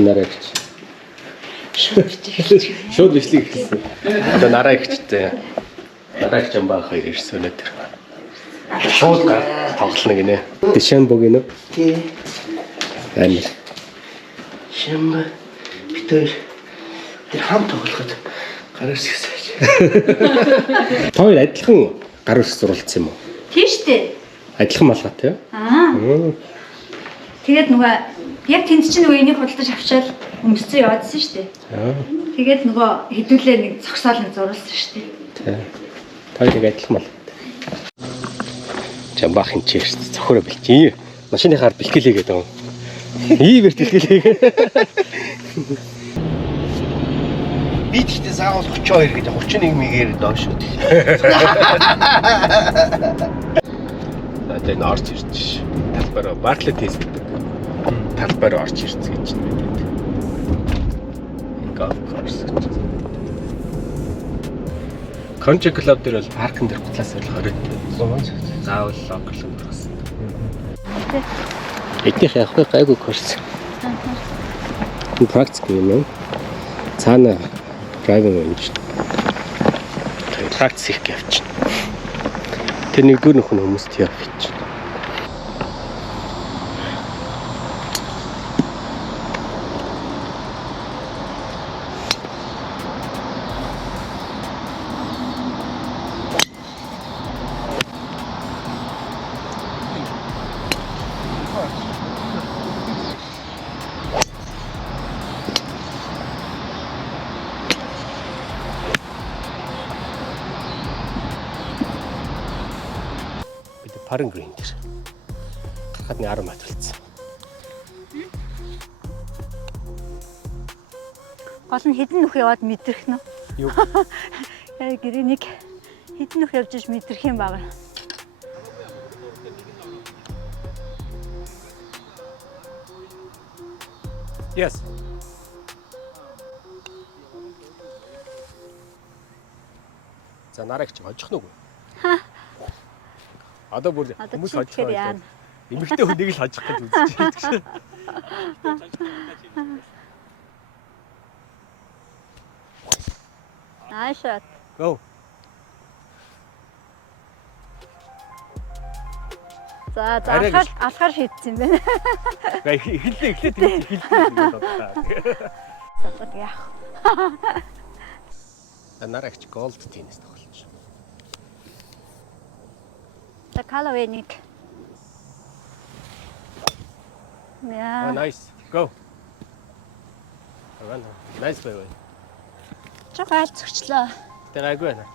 нараа гэж. Шууд бичлэг хийсэн. Одоо нараа ихтэй. Нараа их юм баах хоёр ирсэн өнөдөр. Шууд тоглоно гинэ. Дэшэн бог гинэ. Тий. Амир. Шимб битэр тэр хам тоглоход гараас ихсэж. Хоёр адилхан гар үсэг зурулсан юм уу? Тийш үү? Адилхан малгайтай. Тэгээд нөгөө яг тэнд чинь нөгөө энийг худалдаж авчаал өмсцөө яваадсэн шүү дээ. Тэгээд нөгөө хэдүүлээ нэг зогсоол нэг зурласан шүү дээ. Тий. Хоёрыг адилхан малгайтай. Жамбах энэ чирс цохороо бэлчээ. Машиныхаар бэлтгэлээ гэдэг юм. Ийвэр бэлтгэлээ. Би тэгтээ заавал 32 гэж 31 мгээр доош шүү. Тэгээд орж ирж талбараа Bartlett тест гэдэг. Талбараа орж ирж гэж байна. Golf course. Country club дээр бол паркн дээр гутлаас болох оройтой. Заавал локал өрөх гэсэн. Эднийх явахгүй гайгүй курс. Энэ практик юм уу? Цаана драйвинг range. Практик хийх явчихна. Тэр нэгдүгээр нөхөн хүмүүст явчих. Парен грин дээр. Хатны 10 мат болсон. Гол нь хэдэн нүх яваад мэдрэх нь. Юу? Яг гэрээнийг хэдэн нүх явж иж мэдрэх юм байна. Yes. За нараагч хожих нүг. Одоо бүр хүмүүс хожих байна. Эмэгтэй хүнийг л хожих гэж үзэж байдаг шээ. Nice shot. Go. За алхаар шийдсэн юм байна. Эхлээд хэлээ бодлоо. За яах. Нараагч голд теннис тоглож. The Callaway Nick. Yeah. Oh, nice. Go. Nice play. Чагаа цогчлоо. Тэр айгүй байна.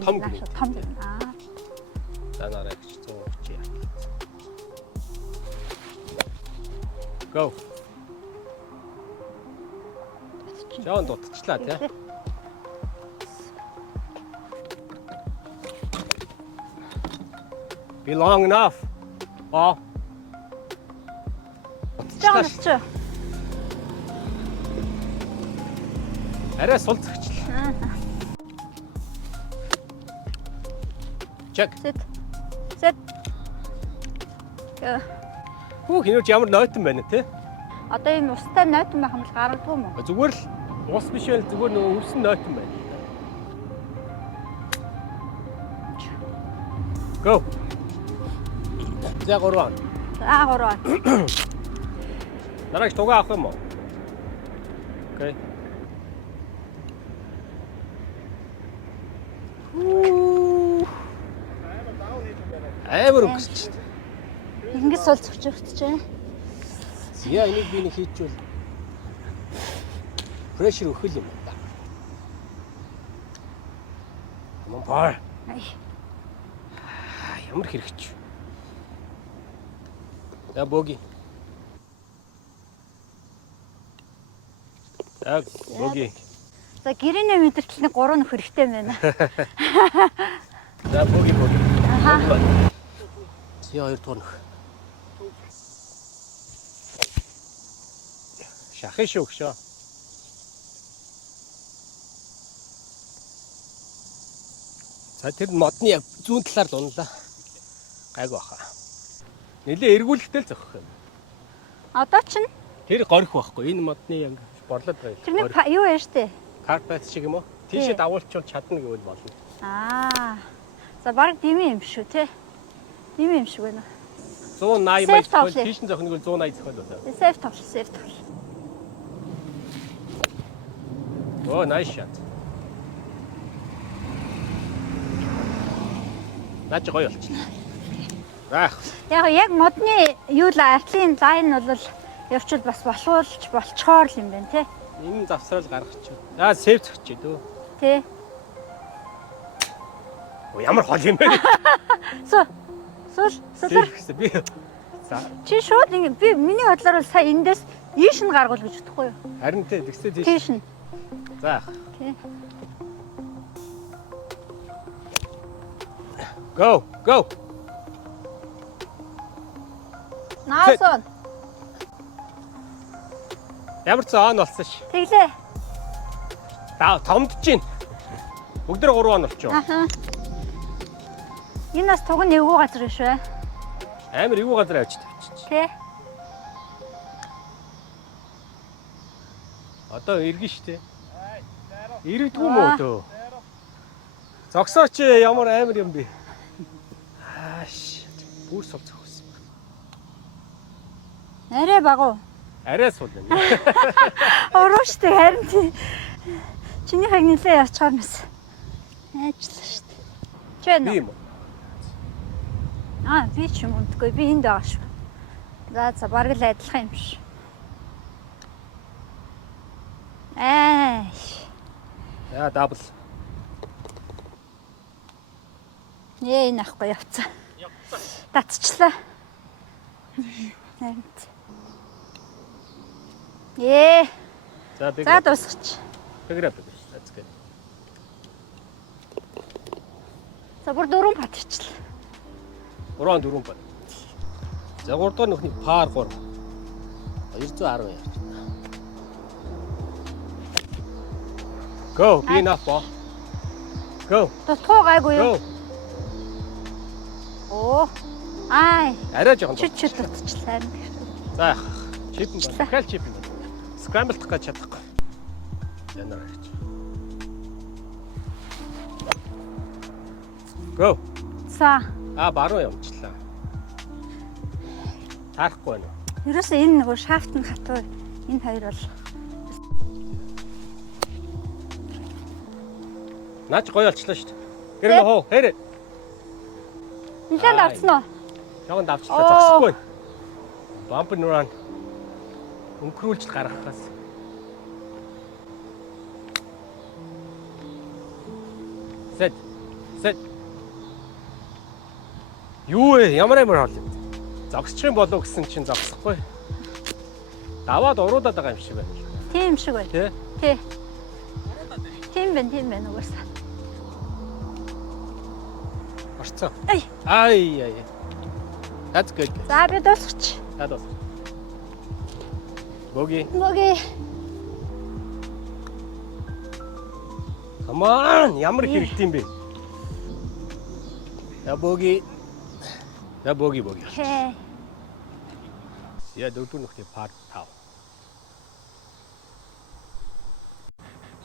Том гин. Том гин. За нараагч 130 яа. Go. Жаан дутчихлаа тий. Be long enough. Oh. Чагаа. Арай сул зөгчлээ. Check. Set. Хүү хинууч ямар нойтон байна те? Одоо энэ устай нойтон байх юм бол гаргадгүй юм уу? Зүгээр л ус биш байл зүгээр нөгөө өвсөн нойтон байна. Go. За 3. За 3. Нараач тугаа авах юм уу? Окей. Амар өгч. Ингэж сул зөгчөж чинь. Яа энийг би нэг хийчихвэл прешэр өхөл юм да. Мөн пар. Ямар хэрэгч. Я боги. Яг боги. За гэрээний мэдрэтэл нэг 3 нөх хэрэгтэй байна. За боги. Аха. Яа 2 дугаар нөх. Шахах шүү гшөө. За тэр модны яг зүүн талаар л унлаа. Гайгүй баха. Нилээ эргүүлэлтэй л зохих юм. Одоо чинь Тэр горих байхгүй. Энэ модны яг борлоод байгаа. Тэрний юу яа штэ? Карпет шиг юм уу? Тийшээ дагуулчвал чадна гэвэл болно. Аа. За баг дими юм шүү те. Дими юм шиг байна. 180 маяг зохиол тийш нь зохиног 180 зохиол болоо. Сейф тавш. Оо, nice shot. Наач гоё болчихлоо. Заах. Яг модны юу л артлын лайн бол явчвал бас болчхоор л юм байна те. Энэ завсрал гаргачих. За сейв зөгчээ дөө. Тэ. Оо ямар хол юм бэ? Сул. Би. За. Чи шууд ингэ би миний бодлоор бол сая эндээс ийш нь гаргуул гэж бодохгүй юу? Харин тэ тэгсээ тийш. Тийш нь. За. Тэ. Go. Наасон. Ямар ч он болсон ш. Тэглээ. Томдож чинь. Бүгд 3 он болчихоо. Аха. Энэ бас туг нь эвгүй газар биш вэ? Амар эвгүй газар авч тавьчих. Тэ. Одоо эргэн штэ. Иргэдгүй мүү дөө. Зогсооч ямар амар юм бэ? Ааш. Бүр сул зогссон. Арай багуу. Арай сул байна. Уруу штэ харин тий. Чиний хаг нилээ явчихаар мэс. Ажлаа штэ. Чи Би энэ. юм уу? Би ч юм унтгүй. Би энд байгаа шүү. За бараг л адилхан юм биш. Яа, дабл. Энэ ахгүй явцсан. Татчихлаа. Харин. За дуусгач. Тэгрээ. That's good. За бүр 4 пат хийчихлээ. 3 бат. За 3 дахь нөхний пар 3. 210 ярьж байна. Go, be enough ball. Go. Тутгуу гайгүй юу? Go. Оо. Арай жоохон. Чүт дутчихлаа. За, чип юм байна. Хэл чип юм байна. Scramble-х гэж чадахгүй. Янаар гэж. Go. За. Баруун явчихлаа. Таарахгүй байна. Ерөөсөө энэ нөгөө шафт нь хатуу. Энэ хоёр бол Наач гоё болчлаа шүү дээ. Гэр нөө хэрэг. нилээд авсан уу? Жогон давчлаа зогсохгүй. Bump and run. Өнхрүүлж гаргахаас. Set. Юу вэ? Ямар хол юм. Зогсчих юм болов гэсэн чинь зогсохгүй. Даваад уруудаад байгаа юм шиг байна. Тийм шиг байна. Тий. Тийм байна угаасаа. Орцоо. Ай. That's good. За би дуусгач. Надад. Боги. Come on, ямар хэрэгтэй юм бэ? Я боги. Хээ. Я дөрөв нөхний пар 5.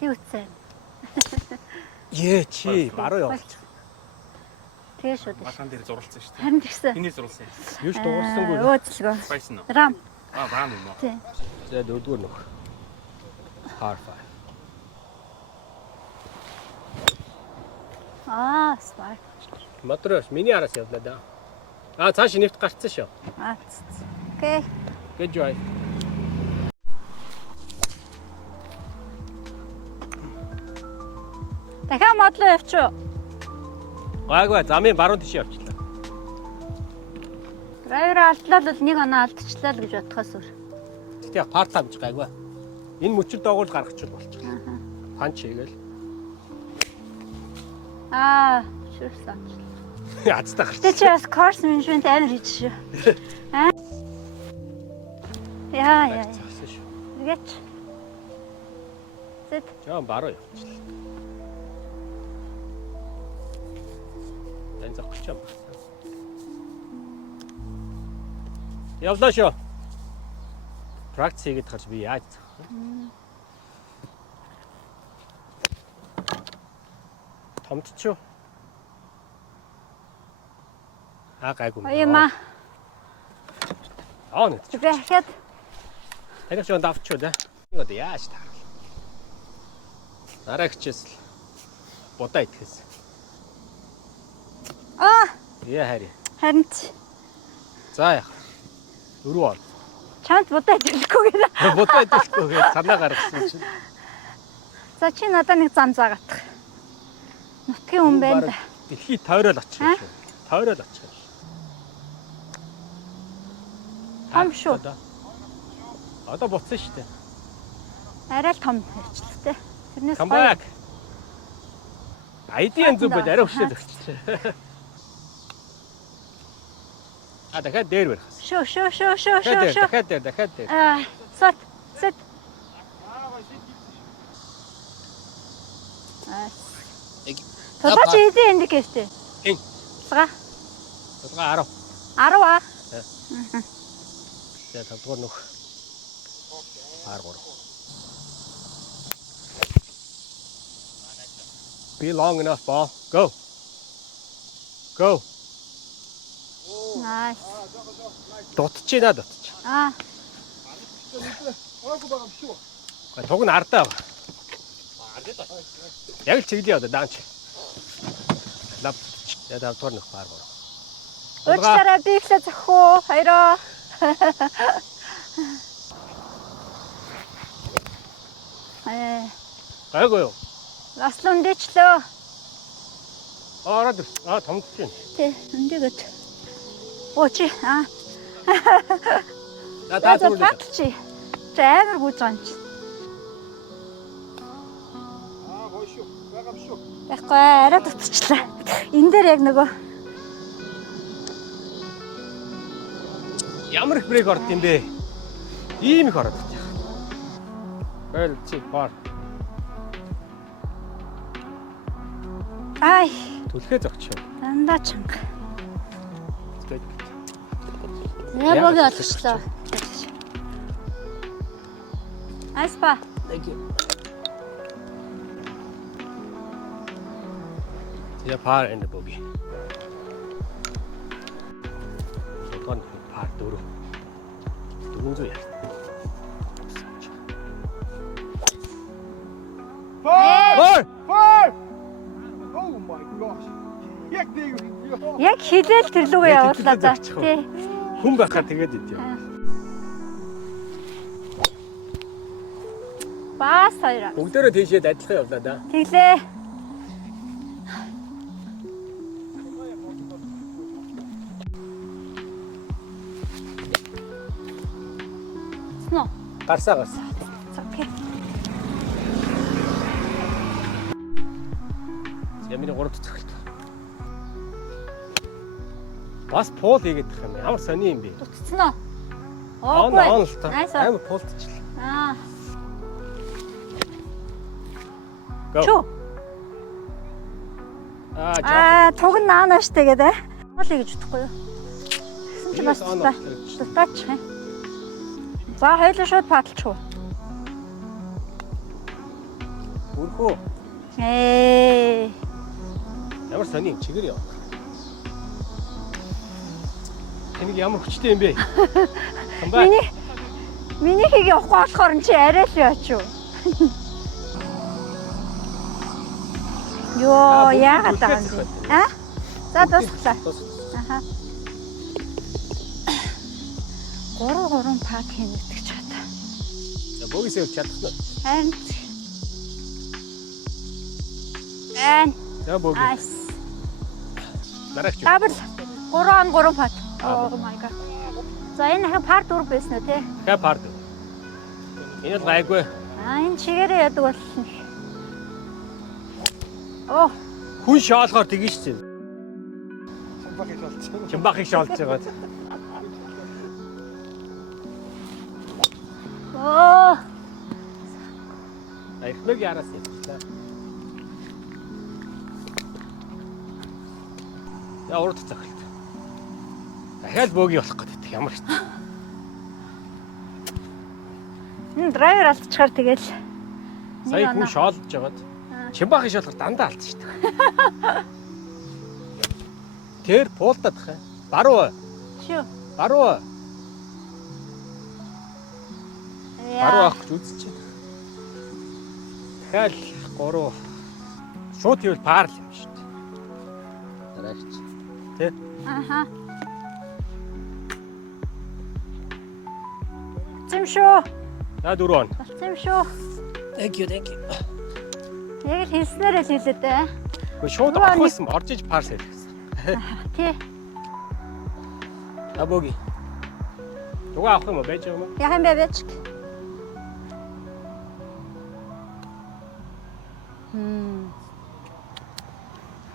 Юу үтсэн? Чи баруун явуулчих. Тэгээ шүү дээ. Балган дээр зуралцсан шүү дээ. Харин тэгсэн. Энийг зуралсан. Юу ч дуурсангүй. Өөцлгөө. Байсан уу? Рам. Браам юм уу? Тий. За дөрөвдүгээр нөх. Par 5. Смарт. Матрош миний араас явлаа да. Цааш нэвт гарцсан шүү. Окей. Good drive. Дахиад модлоо явчих. Гайгүй замын баруун тийш явчихлаа. Драйвер алдлаа л нэг оноо алдчихлаа л гэж бодхоос өөр. Гэтэ яг part time ч гайгүй. Энэ мөчөд доогуул гаргачих болчих. Панч хийгээл. Шүрсэн. Язтай гарч. Тэ чи бас course management амар хийж шүү. Яа. Гэч. Зэт. Жон баруун явчихлаа. Энэ зогсож юм. Явлаа шүү. Практик хийгээд гарч би яаж зах. Томдчихё. Гайгүй. Аяма. Нэг. Тэгэхэд Танайх ч давчуу да. Ингээд яаж таа. Нараа хичээсэл будаа итгэс. Яа хари. Харин ч. За яах. 4 бол. Чамд будаа идэхгүй гэнэ. Будаа идэхгүй гэж санаа гаргасан чинь. За чи надад нэг зам заагаадах. Нутгийн хүн байна. Дэлхий тойрол очих шүү. Тойрол очих. Том шүү. Одоо буцсан шүү дээ. Арай л том хэрэгчлээ. Тэрнээс Come back. Айдиан зүг бол арай хөшөөл өгчихлээ. Дахиад дээр барих. Шөө. Дахиад дээр. Сот. Тодорч идэ энэ гэвтэй. Ин. Сага. 10. 10 аа. За 5 дугаар нөх. 13. Be long enough ball. Go. Nice. Дутчихна. Туг нь ардаа. Яг л чиглэе одоо даанч. Лав. Я 5 дугаар нөх 13. Уучлаарай би ихлэ зөхөө. Хоёроо. Гайгүй юу? Ласлун дэчлөө. Ороод томдож байна. Тэ, өндөөгөөд. Очи. Надад За батчи. Амар гүйж байгаа юм чи. Гоё шүү. Байгаа шүү. Яахгүй арай дутчихлаа. Энэ дээр яг нөгөө ямар их брейк орд юм бэ? Ийм их ороод байна. Well, чи пар. ай Түлхээ зогчоо. дандаа чанга. Стэйк. Нэрбог олчлоо. Айспа. Thank you. Я пар энэ боги. Сотон пар 4. 400 яа. Fire! Oh my gosh. Яг хилээл тэр лүгээ явууллаа за. Тий. Хүн байхаар тэгээд идэв. Бас хоёроо. Бүгдээрээ тийшээд адилхан явлаа да. Тэглээ. Сноо. Гарсаа. Окей. Ямины 3 цогт. Бас пул хийгээд тах юм. Ямар сони юм бэ? Дутцсноо. Он л та. Nice. Амар пултчихлаа. Чу. Туг наана штэ гэдэг. Хоолыг гэж утахгүй юу? Гэсэн чи бас дутаач. За хоёулаа шууд падлчихв. Үрхөө. Ээ. Ямар сони юм чигээр яа. Энийг ямар хүчтэй юм бэ? Миний хийг явахгүй болохоор эн чи арай л яач юу? Йоо, яагаад байгаа юм бэ? За дуусглаа. Аха. 3 пак хийнэ гэдэг чата. За богисээ өгч чадах нь. Харин. За боги. Айс. Нарагч. Дабл 3 пак. Oh my god. За энэ хаа пар 4 байсан үү те? Хэ пар. Энэ л гайгүй. Энэ чигээрээ ядаг бол. Оо. Хүн шаалгаар тэгэн шүү дээ. Чамбахыг шалцсан. Чамбахыг шаалж байгаа. Оо. Айхмэг яраас юм. Я урд цохилт. Дахиад бөөгийн болох гэдэг ямар ч. Драйвер алдчихаар тэгэл. Сая хүн шоолж жагаад. Чимбахын шоолгор дандаа алдчих шүү дээ. Тэр пуултаад хаа. Баруу. Шүү. Баруу. Яа. Баруу авах гэж үзчихэ. Дахиад 3 шууд хийвэл паар л юм шүү дээ. Дараагч. Тэ? Аха. Зэм шүү. За 4 он. Зэм шүү. Thank you. Яг л хэлснээр л хэлээ дээ. Гэхдээ шууд авахсан орж иж паар сэлсэн. Тий. Абоги. Туга авах юм уу? Байж юм уу? Яхан бэвэж.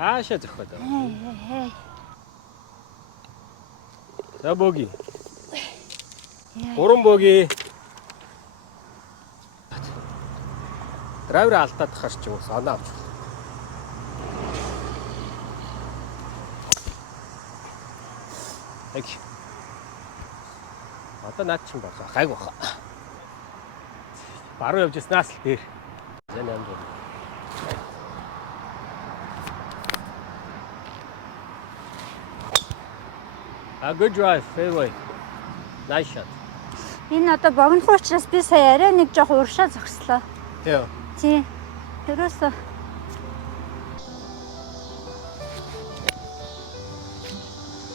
Хаашаа зөхөд. Хей. Абоги. 3 боги. Драйвер алдаад харч юу санаа авч. Эг. Одоо наад чинь байгаа. Гайг баха. Баруун явж яснаас л дээр. Зэн амд. A good drive, fairway. Nice shot. Энэ одоо богино учраас би сая арай нэг жоох уршаа зогслоо. Тий. Тий. Тэрөөсөө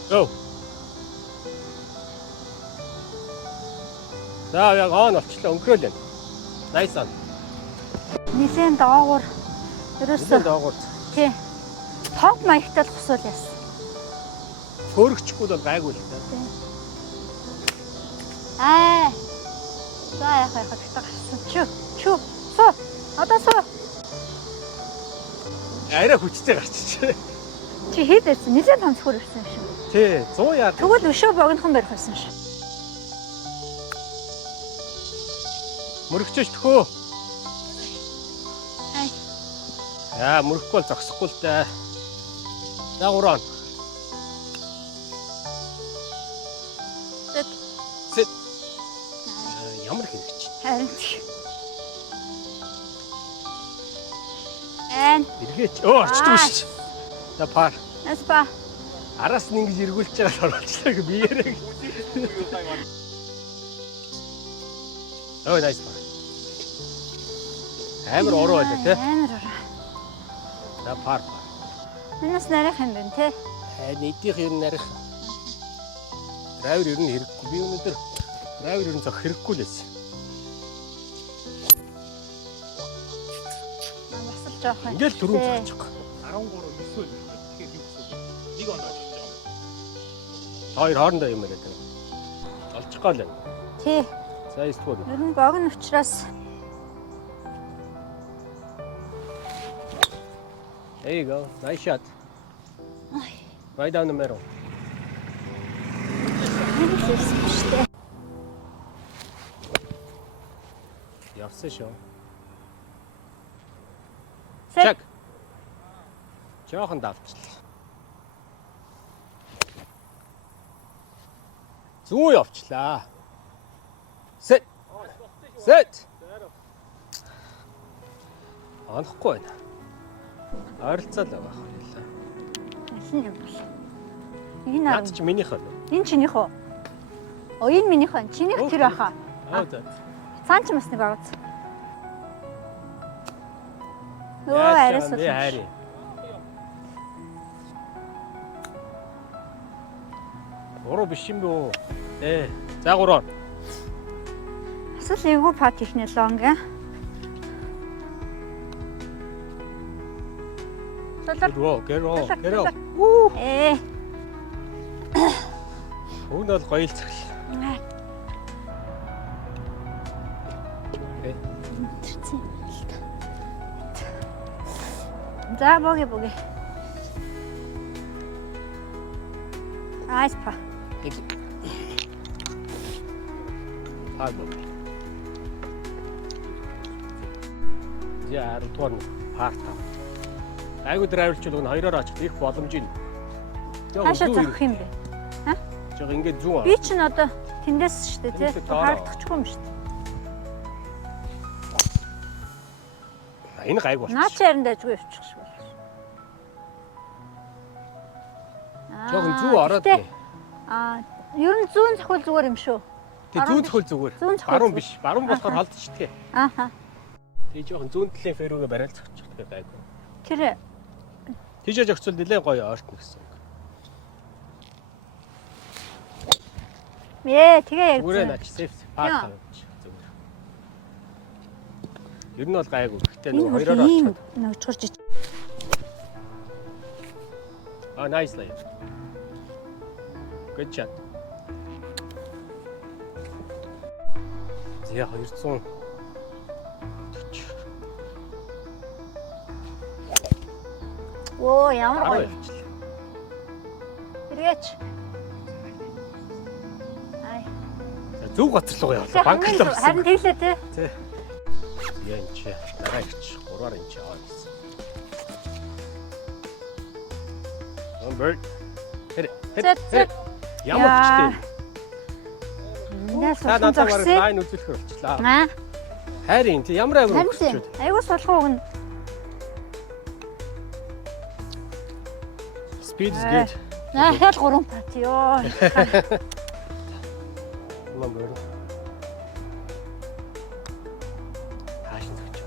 Go. За яг он болчлоо өнгөрөөл байна. Nice on. нэлээд доогуур Нэлээд ерөөсөө доогуур. тий. Топ маягтай л хусуул яасан. Хөөрөгчгүй бол гайгүй л дээ. Аа. За яах гэдэг гарсан. Чүү. Суу. Одоо суу. Арай хүчтэй гарчиж. Чи хэд ирсэн? Нэлээд томцхөр ирсэн юм шүү. Тий, 100 яа. Тэгвэл өшөө богинохон барих байсан шүү. Мөрөгчөөч төхөө. Хай. Яа, мөрөхгүй бол зогсохгүй л дээ. За 3 он. Сэт. Ямар хэрэгч. Харин. Эргээч. Орчдгүй шүү. За пар. Эспа. Араас нь ингэж эргүүлж байгаа оруулчлаа гэ биеэрээ. Ой, nice пар. Амар ороо байлаа те. Амар ороо. За пар. Энэс нарийнх юм байна те. Нийтийнх ер нь нарих. Драйвер ер нь хэрэггүй. Би өнөөдөр драйвер ер нь зөх хэрэггүй л байсан. Бас л жоох юм. Ингээл дөрөв зогчих. 13 9 тэгэхээр би хүсв. Нэг онд очиж байгаа. Хоёр хоорондоо юм яриад байна. Олчих гол байна. Тий. За эсвэл. Ер нь богино учраас There you go. Nice shot. Right down the middle. хэлсэн шүү дээ. Явсан шүү. Set. Check. Жохон давчлаа. Зүү явчлаа. Set. Set. Анахгүй байна. Ойролцоо л байгаа хөлөө. Алин юм бол. Энэ Наад чи минийх үү? энэ чинийх үү? Оо энэ минийх нь. Чинийх тэр байхаа. За. Цаан ч бас нэг байгаа. Оо арайс би хайр. Уруу биш юм бүү. За 3 он. Асал эвгүй пат ихнэ лонг. Гэрөө. Уг нь бол гоё л цагл. За боги. Айспа. Паадо. Я рутон парта. Айгуу драйверч л өн хоёроор очих их боломж юм. Хаашаа зогсох юм бэ? Ха? Жог ингээд зүүн. Би ч н одоо тэндээс шүү дээ тий. Харагдахгүй юм шүү дээ. Энэ гайг болчих. Наач яран дайжгүй явчих шиг байна. Жохон зүү ороод. Ер нь зүүн захвал зүгээр юм шүү. Тэг зүүн захвал зүгээр. Баруун биш. Баруун болохоор холдчихдгээ. Ааха. Тэг жохон зүүн талын фэрүүгээ барайл зогчих тэгээ гайгүй. Тэр Тийж зогцвол нэлээд гоё ойртно гэсэн үг. тэгээ яг Зүгээр наач сейф. Паа зүгээр. Ер нь бол гайгүй. Гэхдээ нөгөө хоёроор очиход. Нөгөө чурж. Nice lay. Good shot. Зя 200. Оо ямар гоё. Хэрэгч. Зүг гоцлоо яваа. Банк л орсон. Харин тэглээ тий. Тий. Яа энэ чи дараа ирч 3-аар энэ чи аваа гэсэн. Bird. Hit it. Ямар ч тийм. Та надад лайн үзүүлэхэр болчихлаа. Хайрын тий ямар амар өгчүүд. Айгуу сулхуу өгнө. Speed is good. Хэл 3 пат ёо. Мамбар. Хаашин зогч.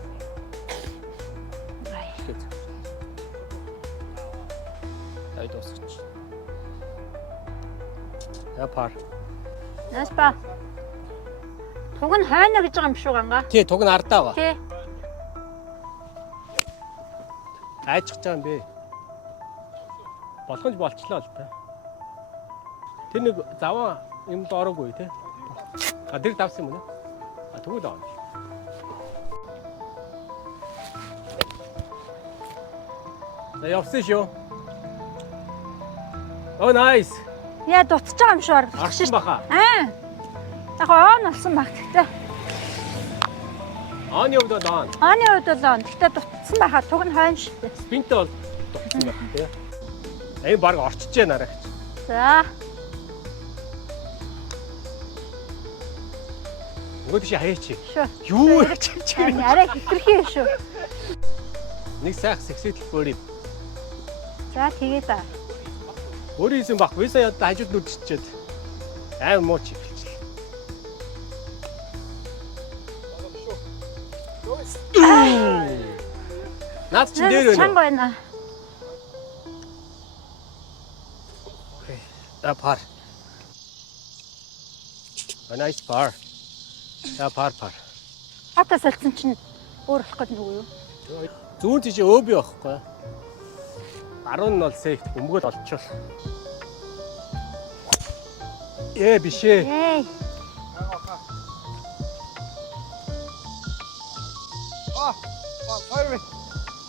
Ай тосч. Япар. Наспа. Туг нь хойно гэж байгаа юм шүү ганга. Тий, туг нь ардаа ба. Тий. Айчих жаа юм бэ. Болгож болчлоо л та. Тэр нэг заваа юм доороогүй те. Тэр давсан юм уу? Тэгвэл аа. Явсан шүү. Oh nice. Яа дуцаж байгаа юм шүү арга. Арсан баха. Яг он болсон баг гэхдээ. Оны хувьд бол он. Оны хувьд бол он. Гэхдээ дуцсан байхаа туг нь хойно шүү дээ. Спинтээ бол дуцсан байх те. Энэ баг орчиж байна арай. За. Нөгөө тийш хаяач. Юу ярьж чинь. Арай хитрхи шүү. Нэг сайх сексэдэл бөрий. За тэгээ та. Өөрийн юм баг. Виса яд хажууд нүдчихэд. Аим муу чи хэлчихлээ. Наад чи дээр байна. Чанга байна. Да пар. A nice par. Да пар. Хата салцсан чинь өөр болох гэдэг нүгөө юу? Зүүн тийш өөбий байхгүй. Баруун нь бол сейф өмгөөл олчихвол. Биш ээ.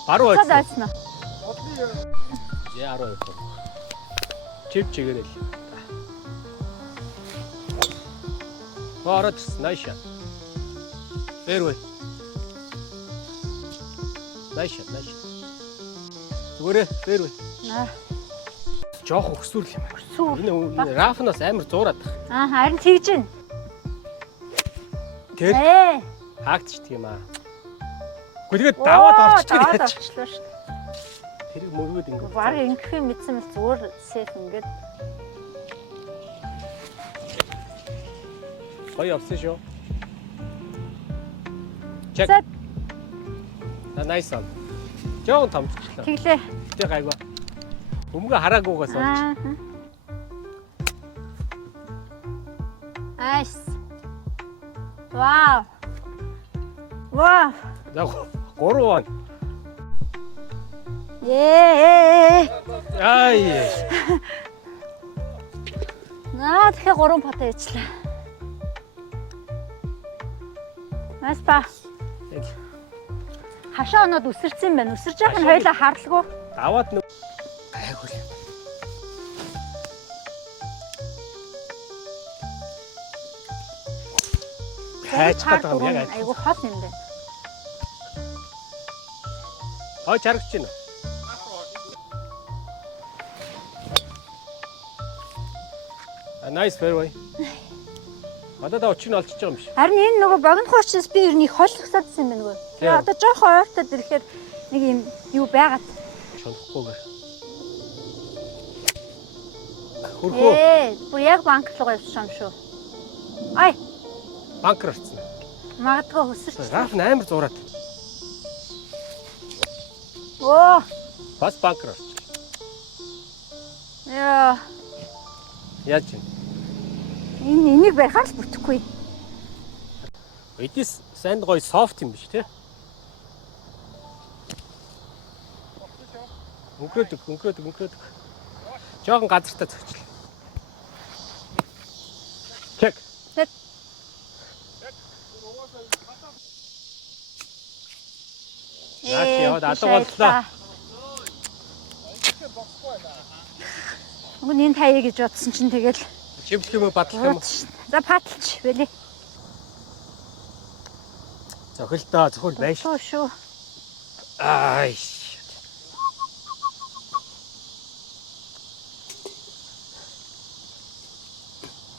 Баруун Цаад айцна. Яа аруу. Чип чигэрэл. Ороод найша. Fairway. Найша. Зүгээр fairway. Жоох өксүүрл юм. Энэ рафнаас амар зуураад байна. Харин тэгж гин. Тэр хаагч тийм аа. Гэхдээ тэгээд даваад орчихлоо шүү. Тэр мөргөд ингэ. Баг ингэх юм мэдсэн мэт зүгээр сейф ингээд. Гоё явсан шүү. Check. Nice one. Жоон томчлоо. Тэглээ. Тэ гайгүй. Өмгөө хараагүйгаас олж. Nice. Wow. За 3 он. Ай. Наа тэгэхээр 3 пат ээчлээ. Nice па. Хашаа оноод үсэрсэн байна. Үсэрж яах нь хоёлаа харлгүй. Даваад нү. Гайгүй. Хайч гадаг юм яг. Айгу хот юм байна. Хой чарагч чинь. A nice fairway. Одоо өчиг нь олчж байгаа юм биш. Харин энэ нөгөө богино хуучнаас би ер нь их холгосоодсэн юм байна нөгөө. Тэгээ одоо жоохон ойртоод ирэхээр нэг юм юу байгаад. Шонхгүйгээр. Хөрхөө. Бүр яг банк руу явчихсан юм шүү. Ай. Банк руу орсон. Магадгүй хөсөрч. Гаф амар зураад. Оо. Бас банк руу орсон. Яа. Яаж юм? Энийг барихаар л бүтэхгүй. Эдис санд гоё софт юм биш тий? Өнгөрөөдөг. Жохон газартаа зөгчлээ. Чек. Яа, алууллаа. Үнийг таяа гэж бодсон чинь тэгэл чивлэх юм уу, бадлах юм уу? За патлч байлээ. Зохилтоо, зөвхөн байж. Шүү. Ай.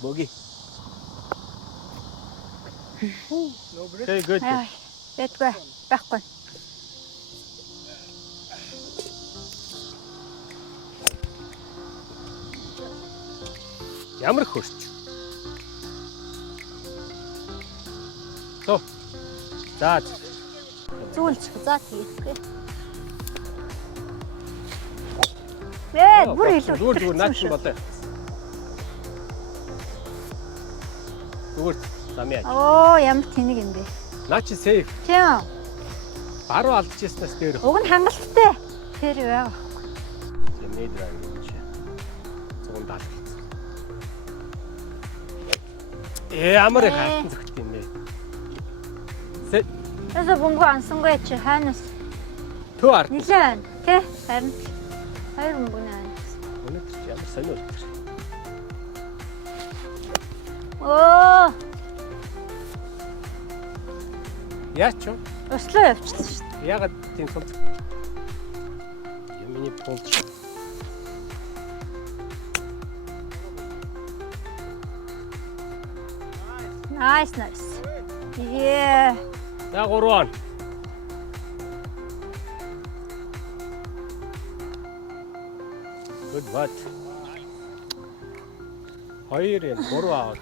Боги. Okay, good. Бэтгүй байхгүй. Ямар хөрч. Тоо. За. Зүүлч за тийхгүй. Бүр илүү. Зүгээр наач болоо. Зүгээр замяа. Оо, ямар тэнэг юм бэ? Наач сейф. Тийм. Баруун алдж яснаас дээр. Уг нь хангалттай. Тэр байгаа. Зэмээд байгаа юм чи. Зундаа. Ямар их хайтан зөгт юм бэ? Тэсэ бөнгөө ансангүй чи хайнаас. Төө ард. Нилээ. Тэ? Харин хоёр бөнгөө наа. Өнөөдөр чи ямар сонио өдөр. Оо. Яач вэ? Өслөө явчихсан шүү дээ. Ягаад тийм сонц? Миний пулч. Nice. Yeah. За 3 он. Good what? 2 3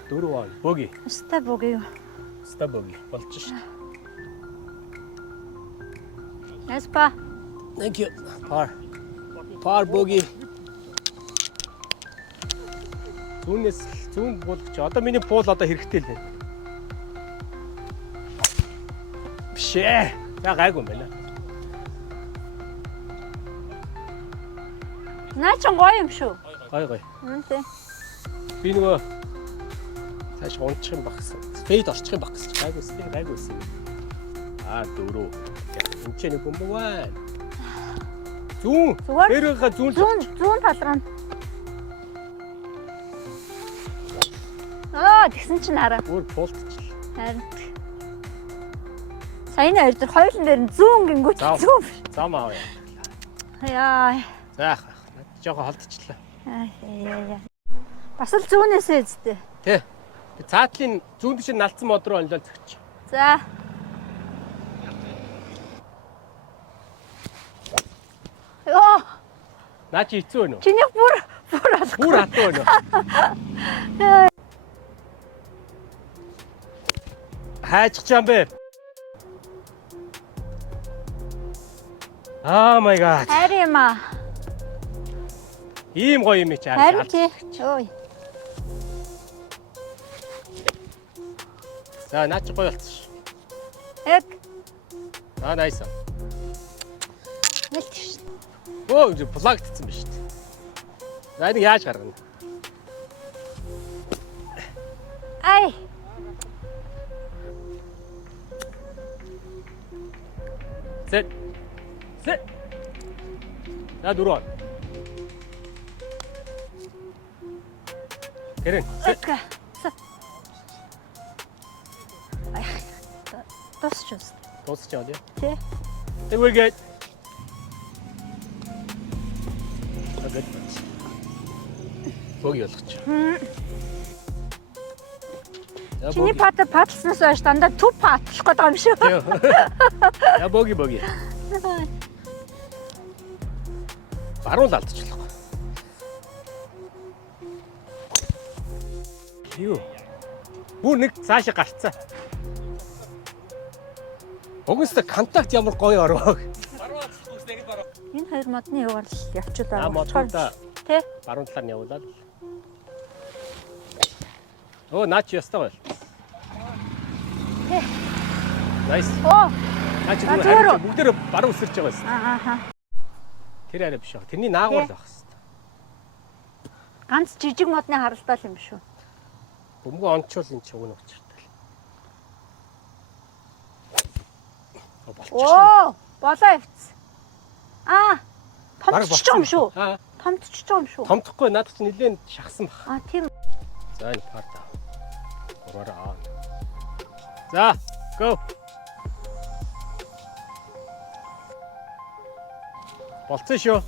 4 он. Боги. Өстэй бөгөө юу? Ста боги. Болж шít. Nice pa. Thank you. Par боги. Зүүн буулгач. Одоо миний пул одоо хэрэгтэй л байна. Бишээ. За гайгүй юм байна. Наа ч гоё юм шүү. Гой. Тий. Би нөгөө цааш унчих юм багсан. Фейд орчих юм багсан. Гайгүйсэн. 4. Энд ч нэг бомбоваа. Зүүн. Дээрээ зүүн талраа. Тэгсэн чинь хараа. Өөр пултч. Харин. Саяны хоёр дээр хоёулын дээр нь зүүн гингүүт зүүн. Зам аав. Яа. Заах. Жохо холдчихлаа. Яа. Бас л зүүнээсээ зүтэй. Тий. Цаатлын зүүн дэше налцсан мод руу онлоо зөгч. За. Йоо. Наа чи хэцүү вэ нөө? Чиний бүр алах. Бүр хатуу вэ нөө? Хайчих юм бэ? Oh my god. Харин маа. Ийм гоё юм чи харин. Харин тий. Ой. За наа чи гоё болчихсон. Эк. Nice. Нэлтэж. Оо, плагдсан ба шүү дээ. За энэ яаж гаргана? Ай. Set. За 4. Гэрэн. Ай. Тосч. Дуусчихаа тий. Тий. Тэгвэл Agad. Боги болгоч. Чиний патар патлснаас хойш дандаа төв патлах гэдэг юм шүү. Я боги. Баруун алдчихлаа. Юу? Бүр нэг цаашаа гарцсан. Угсаа контакт ямар гоё орвоо. Баруун алдчих үснэ баруун. Энэ хоёр модны юугаар л явчихад байгаа. Модда тий. баруун талаар нь явуулаад. Оо, наач ястаа байл. Тий. Nice. Оо. Наач бүгдээр баруун өсөрч байгаа байсан. Ааха. Тэр арай биш аа. Тэрний наагур л байх хэвээр. Ганц жижиг модны харалдаал юм шүү. Бөмбөгөө онцвол энэ ч өгнө учиртай. Оо, болоо явц. Томтч юм шүү. Томтч юм шүү. Томтохгүй надад ч нэлээд шахсан баг. Тийм. За энэ парт аа. Ураараа. За, go. Болцсон шүү.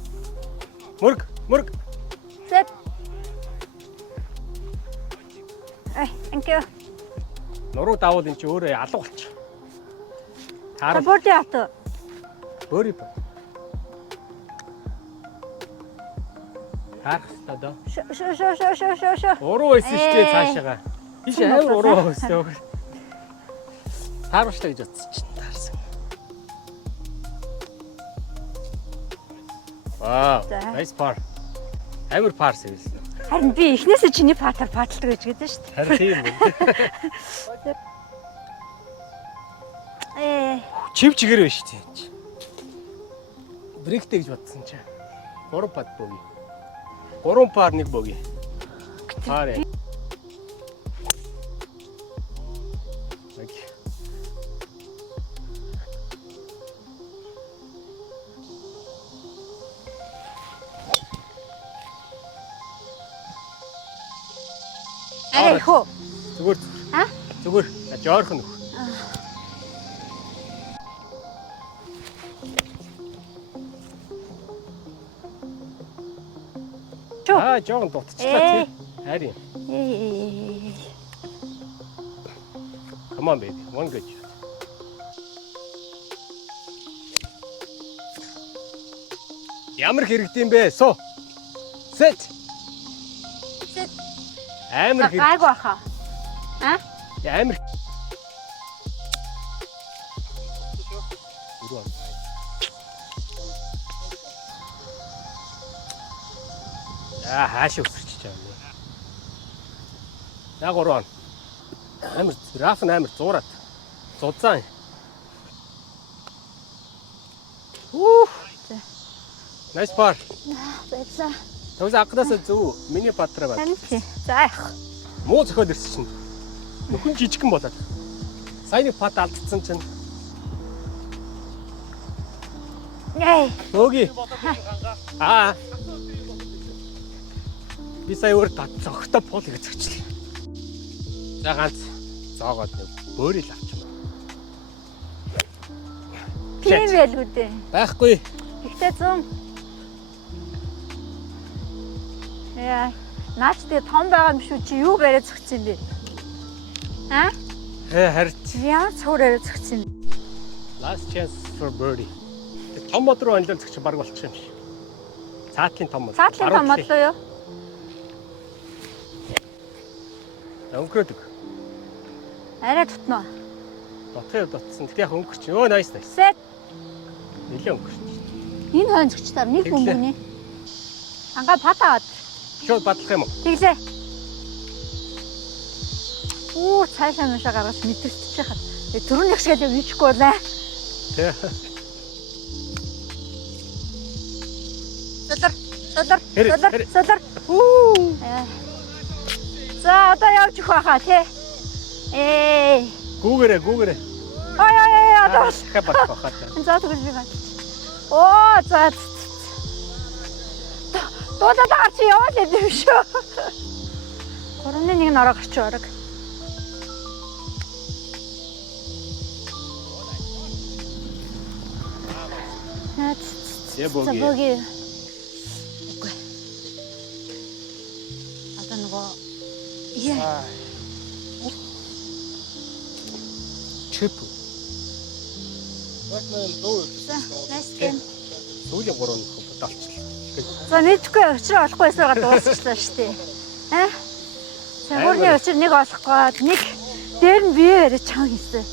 Мөрг. Set. Thank you. Нуруу давал энэ чи өөрөө алга болчих. Таборди ато. Бөри ба. Харах таа. Шо. Уруу байсан шүү дээ цаашаага. Биш амар уруу байсан. Таарвчлаа гэж бодсон чинь таарсан. Вау, nice par. Амар par сэвэлсэн. Харин би эхнээсээ чиний патар паталдаг гэж гэдэг шүү дээ. Харин тийм үү. Чив чигээр байна шүү дээ. Бректэй гэж бодсон чи. 3 пад боги. 3 пар 1 боги. Пар яа. Хөө. Зүгээр. Зүгээр. Жоорхон нөх. Жоон дутчихлаа тий. Харин. Come on baby. One good shot. Ямар хэрэгтэй юм бэ? Суу. Set. Амар хэрэг. Гайг баха. Амар. Хаашаа өсөрч байгаа юм. Яг 3 он. Амар раф амар зуураад. Зузаан. Nice par. Баярлаа. Тэгээс анхнаасаа зөв миний патраа байна. Тань чи. За яах. Муу зөхөөл ирсэн чинь. Нөхөн жижигхэн болоод. Саяны пат алдсан чинь. Бөөги. Би сая өөр зогтой пол гэж зөгчлээ. За ганц зоогоод нэг бөөрил авчихсан. Тийм байлгүй дээ. Байхгүй. Ихтэй 100. Яа, наач тэгээ том байгаа юм шүү чи юу бариад зөгцсөн бэ? Харин. Яа цуураараа зөгцсөн. Last chance for birdie. Том мод руу онлоор зөгч баг болчих юм шиг. Цаатлын том мод. Цаатлын том мод лөө юу? Өнгөрөөдөг. Арай тутнаа. Дотсон. Тэгтээ яг өнгөрч. Өө nice. Set. Нилээ өнгөрч. Энэ хойно зөгчтөр нэг бөмбөгний. Ангаа пат аваад. Шууд бадлах юм уу? Тэглээ. Цаашаа мушаа гаргаж мэдэрч чахад. Түрүүн их шигээ вичгүй болоо. Тэ. Солор. За одоо явж их байхаа тий. Гүүгээрээ. Одоо дахиад бат бахаа. За тэгвэл би байна. Оо за. Дуулаад гарч яваад идэв шүү. 3-1 нороо гарч орог. Бөөги. Үгүй. Одоо нөгөө шип. Батнаа дуу. Nice game. Сүүлийн 3 нөхөд далчлаа. За мэдгүй өчрөө олохгүй байсаагаа дуусчихлаа шүү дээ. Цагуурны өчр нэг олох гээд нэг дээр нь бие барьж чам хийсэн.